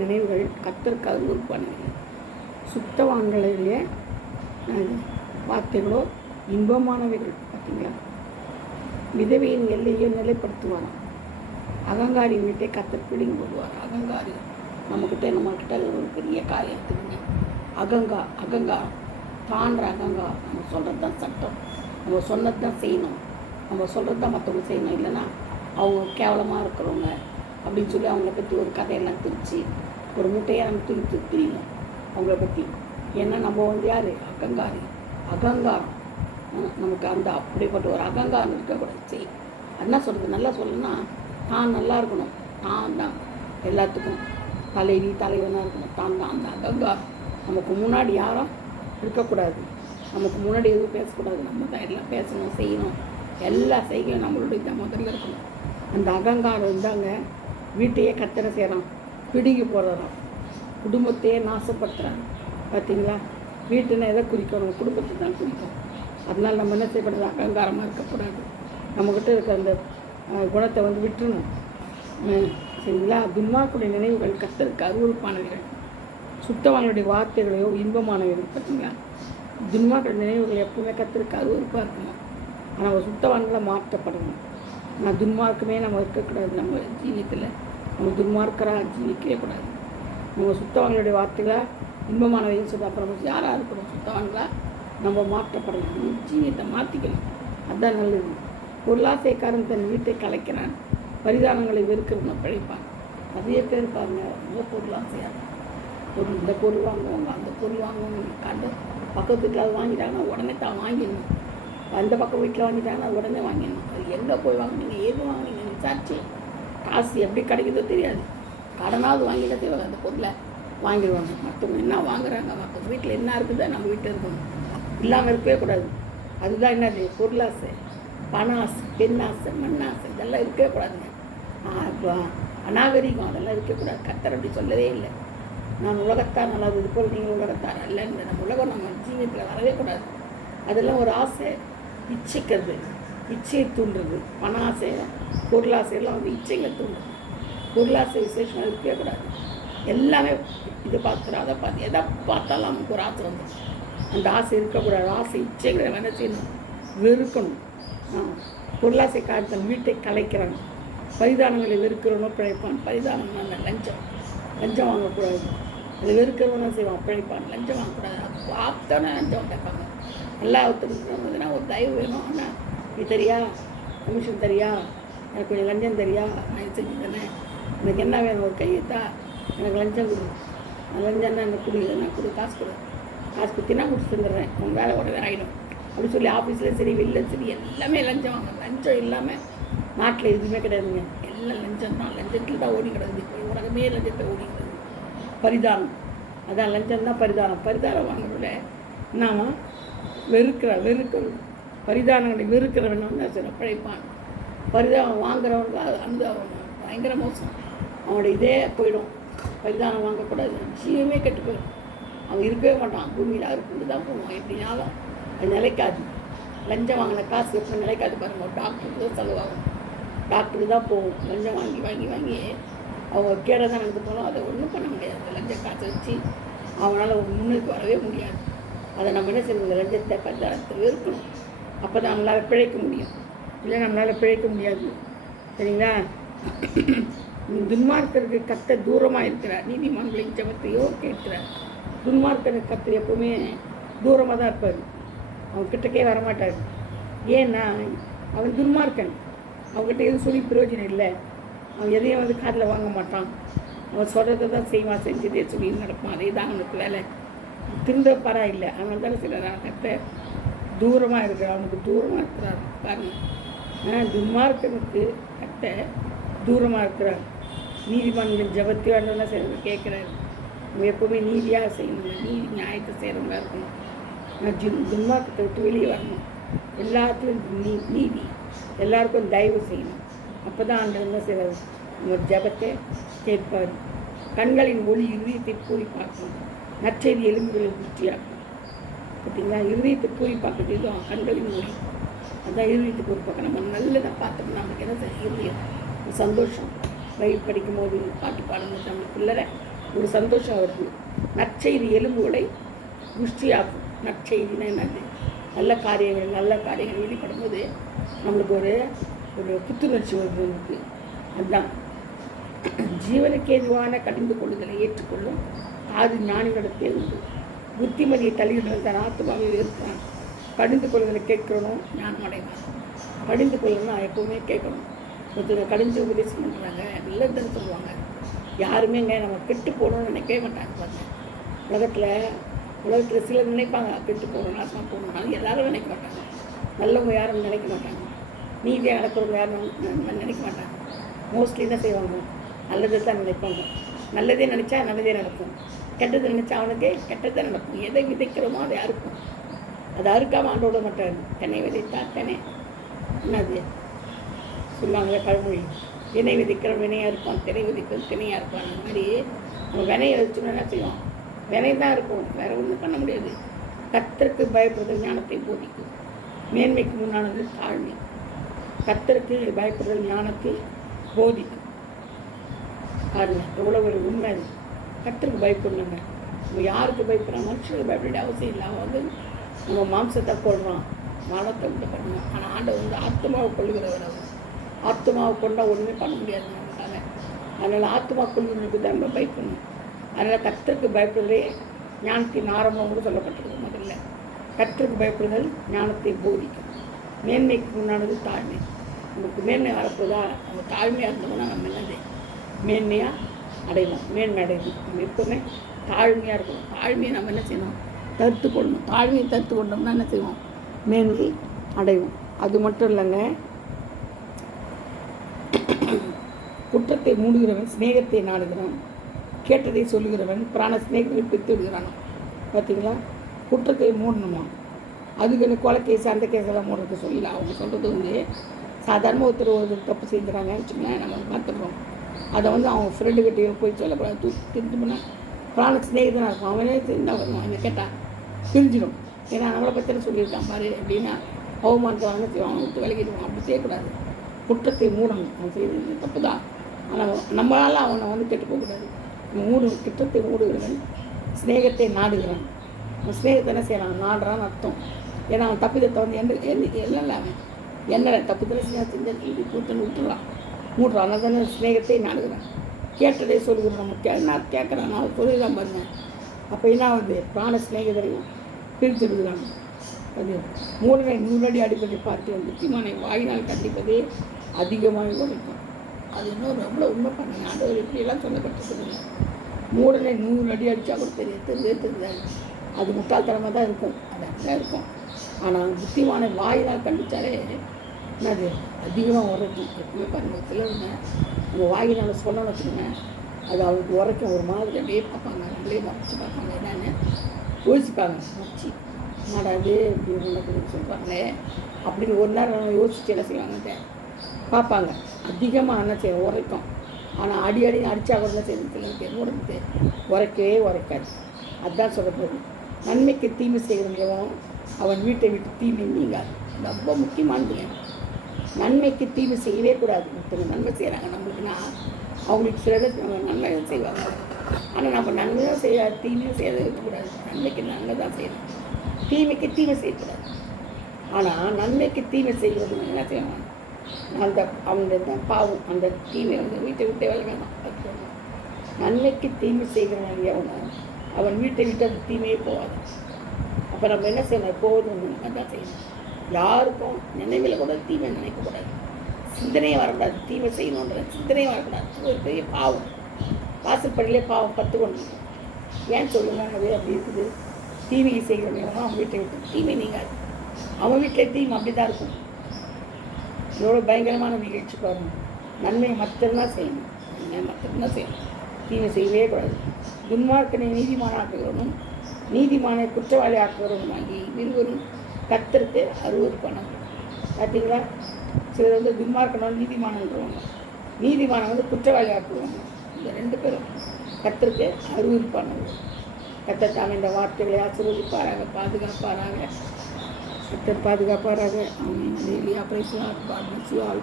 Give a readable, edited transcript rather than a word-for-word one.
நினைவுகள் கர்த்தருக்கு உருவானவை. சுத்தவான்களிலே வார்த்தைகளோ இன்பமானவைகள். பார்த்தீங்களா? விதவையின் எல்லையை நிலைப்படுத்துவாராம். அகங்காரி வீட்டை கர்த்தர் பிடிங்கி போடுவார். அகங்காரி நம்மக்கிட்ட ஒரு பெரிய காரியத்துக்குங்க. அகங்காரம் தான்ற அகங்காரம். நம்ம சொல்கிறது தான் சட்டம், நம்ம சொன்னது தான் செய்யணும், நம்ம சொல்கிறது தான் மற்றவங்க செய்யணும். இல்லைன்னா அவங்க கேவலமாக இருக்கிறவங்க அப்படின்னு சொல்லி அவங்கள பற்றி ஒரு கதையெல்லாம் திரிச்சு ஒரு முட்டையாக நம்ம திரித்து திரியணும் அவங்கள பற்றி. ஏன்னா நம்ம யார்? அகங்காரம். நமக்கு அந்த அப்படிப்பட்ட ஒரு அகங்காரம் இருக்கக்கூடாது. சரி, என்ன சொல்கிறது? நல்லா சொல்லணும்னா தான் நல்லா இருக்கணும். தான் தான் எல்லாத்துக்கும் தலைவனாக இருக்கணும். தான் தான் அந்த அகங்காரம். நமக்கு முன்னாடி யாரும் இருக்கக்கூடாது, நமக்கு முன்னாடி எதுவும் பேசக்கூடாது. நம்ம தான் எல்லாம் பேசணும், செய்யணும், எல்லா செய்கையும் நம்மளுடைய தான் முதல்ல இருக்கணும். அந்த அகங்காரம் இருந்தாங்க வீட்டையே கத்தனை செய்கிறான், பிடுங்கி போடுறான், குடும்பத்தையே நாசப்படுத்துகிறான். பார்த்தீங்களா? வீட்டுன்னா எதை குறிக்கணும்? குடும்பத்தை தான் குறிக்கும். அதனால் நம்ம என்ன செய்யப்படுறது? அகங்காரமாக இருக்கக்கூடாது. நம்மக்கிட்ட இருக்க அந்த குணத்தை விட்டுணும். சரிங்களா? துன்மார்க்குடைய நினைவுகள் கர்த்தருக்கு அருவருப்பானவைகள், சுத்தவான்களுடைய வார்த்தைகளையோ இன்பமானவைகள். பார்த்தீங்களா? துன்மார்க்குடைய நினைவுகள் எப்பவுமே கர்த்தருக்கு அருவருப்பாக இருக்கணும். ஆனால் நம்ம சுத்தவான்களை மாற்றப்படணும். ஆனால் துன்மார்க்கமே நம்ம இருக்கக்கூடாது. நம்ம ஜீவியத்தில் நம்ம துன்மார்க்கராக ஜீவிக்கவே கூடாது. நம்ம சுத்தவான்களுடைய வார்த்தைகளாக இன்பமானவைன்னு சொல்லி அப்புறம் யாராக இருக்கணும்? சுத்தவான்களாக நம்ம மாற்றப்படணும், ஜீவியத்தை மாற்றிக்கணும். அதுதான் நல்லது. பொருளாசைக்காரன் தன் வீட்டை கலைக்கிறான், பரிதானங்களை வெறுக்கிறவனை பிழைப்பான். நிறைய பேர் பாருங்க, ரொம்ப பொருளாசையாக இந்த பொருள் வாங்குவாங்க, அந்த பொருள் வாங்குவாங்க. கண்டு பக்கத்து வீட்டில் அது வாங்கிட்டாங்கன்னா உடனே தான் வாங்கிடணும். அந்த பக்கம் வீட்டில் வாங்கிட்டாங்கன்னா அது உடனே வாங்கிடணும். அது எங்கே போய் வாங்கினீங்க, ஏது வாங்கினீங்க விசாரிச்சு காசு எப்படி கிடைக்குதோ தெரியாது. கடனாவது வாங்கிட தேவை. அந்த பொருளை வாங்கிடுவாங்க. மற்றவங்க என்ன வாங்குறாங்க, மற்ற வீட்டில் என்ன இருக்குதோ நம்ம வீட்டில் இருக்கணும், இல்லாமல் இருக்கவே கூடாது. அதுதான் என்னது? பொருளாசை, பண ஆசை, பெண் ஆசை, மண் ஆசை, இதெல்லாம் இருக்கவே கூடாதுங்க. அநாகரிகம் அதெல்லாம் இருக்கக்கூடாது. கர்த்தர் அப்படி சொல்லவே இல்லை. நான் உலகத்தார் நல்லது, இது போல் நீங்கள் உலகத்தார் அல்லன்னு. நம்ம உலகம் நம்ம ஜீவியத்தில் வரவே கூடாது. அதெல்லாம் ஒரு ஆசை, இச்சைக்கிறது, இச்சையை தூண்டுறது. பண ஆசை, பொருளாசையெல்லாம் இச்சைகளை தூண்டுறது. பொருளாசை விசேஷமாக இருக்கவே கூடாது. எல்லாமே இதை பார்க்குறோம், அதை பார்த்து எதை பார்த்தாலும் நமக்கு ஒரு ஆசை வந்து அந்த ஆசை இருக்கக்கூடாது. ஆசை இச்சைகளை என்ன செய்யணும்? வெறுக்கணும். பொருளாசை காலத்தில் வீட்டை கலைக்கிறாங்க, பரிதானங்களை வெறுக்கிறவனோ பிழைப்பான். பரிதானம் அந்த லஞ்சம் வாங்கக்கூடாது. அதை வெறுக்கிறவனோ செய்வான், பிழைப்பான். லஞ்சம் வாங்கக்கூடாது. அது பார்த்தோன்னே லஞ்சம் கேட்பாங்க. நல்லா ஒருத்தருக்குன்னா ஒரு தயவு வேணும். ஆனால் நீ தெரியா, கமிஷன் தெரியா, எனக்கு கொஞ்சம் லஞ்சம் தெரியா, நான் இது செஞ்சு தானே, எனக்கு என்ன வேணும்? ஒரு கையெழுத்தா, எனக்கு லஞ்சம் கொடு. லஞ்சம்னா எனக்கு குடியில, நான் காசு கொடுத்தினா முடிச்சு தந்துடுறேன், உங்கள் வேலை உடனே ஆகிடும் அப்படி சொல்லி ஆஃபீஸில் சரி, வெளில சரி, எல்லாமே லஞ்சம் வாங்க. லஞ்சம் இல்லாமல் நாட்டில் எதுவுமே கிடையாதுங்க. எல்லாம் லஞ்சம் தான். லஞ்சத்தில் தான் ஓடி கிடக்குது. இப்போ உலகமே லஞ்சத்தை ஓடி கிடக்குது. பரிதானம், அதான் லஞ்சம் தான் பரிதானம். பரிதானம் வாங்குறத நாம் வெறுக்கணும். பரிதானங்களை வெறுக்கிறவன் சில பிழைப்பான். பரிதானம் வாங்குறவங்க அந்த பயங்கர மோசம். அவனோட இதே போயிடும். பரிதானம் வாங்கக்கூடாது. ஜீவமே கெட்டு போயிடும். அவன் இருக்கவே மாட்டான். பூமியில் இருக்குன்னு தான் போவான். எப்படினாலும் அது நிலைக்காது. லஞ்சம் வாங்கின காசு எப்போ நிலைக்காது பாருங்கள். ஒரு டாக்டருக்கு தான் செலவாகும், டாக்டருக்கு தான் போகும். லஞ்சம் வாங்கி அவங்க கேட தான் நடந்து போகணும். அதை ஒன்றும் பண்ண முடியாது. லஞ்ச காசை வச்சு அவனால் முன்னுக்கு வரவே முடியாது. அதை நம்ம என்ன செய்யணும்? லஞ்சத்தை பரிதானத்தை வெறுக்கணும். அப்போ தான் நம்மளால் பிழைக்க முடியும். இல்லை நம்மளால் பிழைக்க முடியாது. சரிங்களா? துன்மார்க்கருக்கு கர்த்தர் தூரமாக இருக்கிறார், நீதிமான்களின் ஜெபத்தையோ கேட்கிறார். துன்மார்க்கருக்கு கர்த்தர் எப்பவுமே தூரமாக தான் இருப்பார், அவன் கிட்டக்கே வரமாட்டார். ஏன்னா அவன் துன்மார்க்கன். அவங்ககிட்ட எதுவும் சொல்லி பிரயோஜனம் இல்லை. அவன் எதையும் காதில் வாங்க மாட்டான். அவன் சொல்கிறத தான் செய்வான், செஞ்சதே சொல்லி நடப்பான். அதே தான் அவனுக்கு வேலை. திருந்த பரா இல்லை. அவன் தானே சில கர்த்தர் தூரமாக இருக்கிறார், அவனுக்கு தூரமாக இருக்கிறார். பாருங்கள், துன்மார்க்கனுக்கு கர்த்தர் தூரமாக இருக்கிறார். நீதிமன்றங்களின் ஜெபத்தையோ என்ன செய்யறது கேட்குறாரு. நம்ம எப்போவுமே நீதியாக செய்யணும், நீதி நியாயத்தை செய்கிறவங்களா இருக்கணும். துன்மார்க்கத்தை விட்டு வெளியே வரணும். எல்லாத்துலேயும் நீதி, எல்லாருக்கும் தயவு செய்யணும். அப்போ தான் அந்த என்ன செய்வார்? நம்ம ஜெபத்தை கேட்பார். கண்களின் ஒளி இருதயத்தை பூரி பார்க்கணும். நற்செய்தி எலும்புகளை புஷ்டியாக்கும். பார்த்தீங்களா? இருதயத்தை பூரி பார்க்கறது இதுவும் கண்களின் ஒளி. அதுதான் இருதயத்துக்கு ஒரு பக்கம். நம்ம நல்லதாக பார்த்தோம்னா நமக்கு என்ன செய்ய இருதயம் சந்தோஷம். பைபிள் படிக்கும் போது பாட்டு பாடும்போது நம்மளுக்குள்ளே ஒரு சந்தோஷம் வருது. நற்செய்தி எலும்புகளை புஷ்டியாக்கும். நற்செய்தினா என்னது? நல்ல காரியங்கள் வெளிப்படும் போது நம்மளுக்கு ஒரு புத்துணர்ச்சி வருது. நமக்கு அதுதான் ஜீவனுக்கு ஏதுவான கடிந்து கொள்ளுதலை ஏற்றுக்கொள்ளும் அது ஞானிகளிடத்தே உண்டு. புத்திமதியை தள்ளிவிடுறது தன் ஆத்மாவை வெறுத்தான். கடிந்து கொள்ளுதலை கேட்கணும் ஞானம் அடைவான். கடிந்து கொள்ளணும்னா எப்போவுமே கேட்கணும். ஒருத்தர் கடிஞ்சு உபதேசம் பண்ணுறாங்க, நல்லதுன்னு சொல்லுவாங்க. யாருமே நம்ம கெட்டு போகணும்னு நினைக்கவே மாட்டாங்க. பாருங்க, உலகத்தில் சிலர் நினைப்பாங்க கெட்டு போகணும், நாசமாக போகணும்னாலும் எல்லாரும் நினைக்க மாட்டாங்க. நல்லவங்க யாரும் நினைக்க மாட்டாங்க. நீதியாக நடக்கிறவங்க யாரும் நினைக்க மாட்டாங்க. மோஸ்ட்லி என்ன செய்வாங்க? நல்லதை தான் நினைப்பாங்க. நல்லதே நினச்சா நல்லதே நடக்கும். கெட்டது நினச்சா அவனுக்கு கெட்டதை நடக்கும். எதை விதைக்கிறோமோ அதை அறுக்கும். அதை அறுக்காமல் ஆண்டோட மாட்டார். தென்னை விதைத்தா தெனை என்னது சொல்லுவாங்களே பழமொழி, வினை விதைக்கிறோம் வினையாக இருப்பான், திணை விதைக்கிறோம் திணையாக இருப்பான். அந்த மாதிரி நம்ம வினையை வச்சுன்னு என்ன செய்வோம்? வினை தான் இருக்கும், வேறு ஒன்றும் பண்ண முடியாது. கர்த்தருக்கு பயப்படுதல் ஞானத்தை போதிக்கும். மேன்மைக்கு முன்னானது தாழ்மை. கர்த்தருக்கு பயப்படுதல் ஞானத்தை போதிக்கும். பாருங்க எவ்வளோ ஒரு உண்மை. அது கர்த்தருக்கு பயப்படணுங்க. நம்ம யாருக்கு பயப்படுறோம்? மனுஷனுக்கு பயப்பட அவசியம் இல்லை. அவன் நம்ம மாம்சத்தை கொள்கிறான், மானத்தை விட்டு பண்ணணும். ஆனால் ஆண்டவர் ஆத்மாவை கொள்ளுகிறவர். அவர் ஆத்மாவை கொண்டால் ஒன்றுமே பண்ண முடியாது நம்மளால. அதனால் ஆத்மா கொள்ளுகிறவனுக்கு தான் நம்ம பயப்படணும். அதனால் கர்த்தருக்கு பயப்படுறதே ஞானத்தின் ஆரம்பம் கூட சொல்லப்பட்டிருக்கு. முதல்ல கர்த்தருக்கு பயப்படுதல் ஞானத்தை போதிக்கும். மேன்மைக்கு முன்னானது தாழ்மை. நமக்கு மேன்மை வரப்போதா நம்ம தாழ்மையாக இருந்தோம்னா நம்ம என்னது மேன்மையாக அடைவோம். மேன்மை அடைவோம். நம்ம எப்போவுமே தாழ்மையாக இருக்கணும். தாழ்மையை நம்ம என்ன செய்யணும்? தடுத்து கொள்ளணும். தாழ்மையை தடுத்து கொண்டோம்னா என்ன செய்வோம்? மேன்மை அடைவோம். அது மட்டும் இல்லைங்க, குற்றத்தை மூடுகிறவன் சிநேகத்தை நாடுகிறான், கேட்டதை சொல்லுகிறவன் பிராண சிநேகத்தை பிரித்து விடுகிறான். பார்த்தீங்களா? குற்றத்தை மூடணுமா? அதுக்கு கொலை கேஸ் அந்த கேஸெல்லாம் மூடுறது சொல்லலாம். அவங்க சொல்கிறது சாதாரண ஒருத்தர் தப்பு செஞ்சுறாங்கன்னு வச்சுக்கோங்களேன், நம்ம பார்த்துடுறோம். அதை அவங்க ஃப்ரெண்டுக்கிட்டேயோ போய் சொல்லக்கூடாது. திருட்டு பண்ணால் பிராண சிநேகிதனாக இருக்கும். அவனே இருந்தால் வருவான். என்ன கேட்டால் பிரிஞ்சிடும். ஏன்னா நம்மளை பற்றி சொல்லியிருக்கான் பாரு அப்படின்னா அவமானத்தை வாங்க செய்வான். அவனை விட்டு விலகிடுவான். அப்படி செய்யக்கூடாது. குற்றத்தை மூடணும். அவன் செய்து தப்பு தான். ஆனால் நம்மளால் அவனை கெட்டு போகக்கூடாது. குற்றத்தை மூடுகிறவன் சிநேகத்தை நாடுகிறான். அவன் ஸ்நேகத்தை என்ன செய்யறான்? நாடுறான்னு அர்த்தம். ஏன்னா அவன் தப்பிதத்தை எல்லாம் அவன் என்ன தப்புதல் செஞ்சு கூட்டன்னு விட்டுறான், மூடுறான். அதனால தானே ஸ்நேகத்தை நாடுகிறான். கேட்டதே சொல்லுகிறோம். நம்ம நான் கேட்குறான், நான் சொல்லிதான் பாருங்க. அப்போ என்ன ஆகுது? பிராண ஸ்நேகிதரையும் பிரித்து விடுகிறாங்க. அது 3 100 அடி அடிப்படை பார்த்து புத்திமானை வாயினால் கண்டிப்பதே அதிகமாக உழைக்கும். அது இன்னும் ரொம்ப உண்மை பண்ணுங்க. ஆண்டவர் இப்படியெல்லாம் சொல்லப்பட்டிருக்குதுங்க. 3 100 அடி அடித்தா கூட தெரியாது. அது முட்டாள்தனமாக தான் இருக்கும். அது அப்படிதான் இருக்கும். ஆனால் புத்திமான வாயினால் கண்டித்தாலே என்னது அதிகமாக உரைக்கும். எப்பவுமே பாருங்கள், சிலருங்க நம்ம வாயினால் சொல்லணும்னு வச்சுக்கோங்க, அது அவங்களுக்கு உரைக்கும். ஒரு மாதிரி அப்படியே பார்ப்பாங்க, நம்மளே மறைச்சி பார்ப்பாங்க. என்னென்னு யோசிப்பாங்க. மறைச்சி நாடாது இப்படி சொல்கிறாங்களே அப்படின்னு ஒரு நேரம் யோசிச்சு என்ன செய்வாங்க பார்ப்பாங்க. அதிகமாக என்ன செய்ய உரைக்கும். ஆனால் அடி அடித்தா கூட என்ன செய்யுது? சிலருக்கு மூடத்து உரைக்கவே உரைக்காது. அதுதான் சொல்லப்படுது. நன்மைக்கு தீமை செய்கிறவங்களும் அவன் வீட்டை விட்டு தீமை நீங்காது. ரொம்ப முக்கியமானதுங்க. நன்மைக்கு தீமை செய்யவே கூடாது. ஒருத்தவங்க நன்மை செய்கிறாங்க நம்மளுக்குன்னா அவங்களுக்கு சிலர் நன்மை செய்வாங்க. ஆனால் நம்ம நன்மையும் செய்யாது, தீமையும் செய்யறது இருக்கக்கூடாது. நன்மைக்கு நன்மை தான் செய்யணும், தீமைக்கு தீமை செய்யக்கூடாது. ஆனால் நன்மைக்கு தீமை செய்வது என்ன செய்வாங்க? அவங்க பாவம் அந்த தீமை வீட்டை விட்டு வேலை வேணாம். நன்மைக்கு தீமை செய்கிறவன் எவனோ அவன் வீட்டை விட்டு அந்த தீமையே போகாது. அப்போ நம்ம என்ன செய்யணும்? எப்போதும் அதான் செய்யணும். யாருக்கும் நினைவில் கூட தீமை நினைக்கக்கூடாது. சிந்தனையே வரக்கூடாது. தீமை செய்யணுன்ற சிந்தனையே வரக்கூடாது. ஒரு பெரிய பாவம். வாசற்படியிலே பாவம் 10 கொண்டு ஏன் சொல்லுங்க? அது அப்படி இருக்குது. தீமையை செய்கிறவங்க அவன் வீட்டை விட்டு தீமை நீங்காது. அவன் வீட்டிலே தீமை அப்படி தான் இருக்கும். எவ்வளோ பயங்கரமான நிகழ்ச்சி பாருங்க. நன்மையை மட்டும்தான் செய்யணும். நன்மையை மட்டும்தான் செய்யணும். தீமை செய்யவே கூடாது. துன்மார்க்கனை நீதிமான ஆக்குகிறவனும் நீதிமான குற்றவாளி ஆக்குகிறவனும் ஆகி இருவரும் கர்த்தருக்கு அருவருப்பானவங்க. பார்த்தீங்களா? சிலர் துன்மார்க்கனாலும் நீதிமானன்றவங்க, நீதிமானவங்க குற்றவாளி ஆக்குவாங்க. இந்த 2 பேரும் கர்த்தருக்கு அருவருப்பானவங்க. கர்த்தர் தாம் இந்த வார்த்தைகளை ஆசீர்வதிப்பாராக, பாதுகாப்பாராக. கர்த்தர் பாதுகாப்பாராக. ஆமென். ஹல்லேலூயா. Praise the Lord. God bless you all.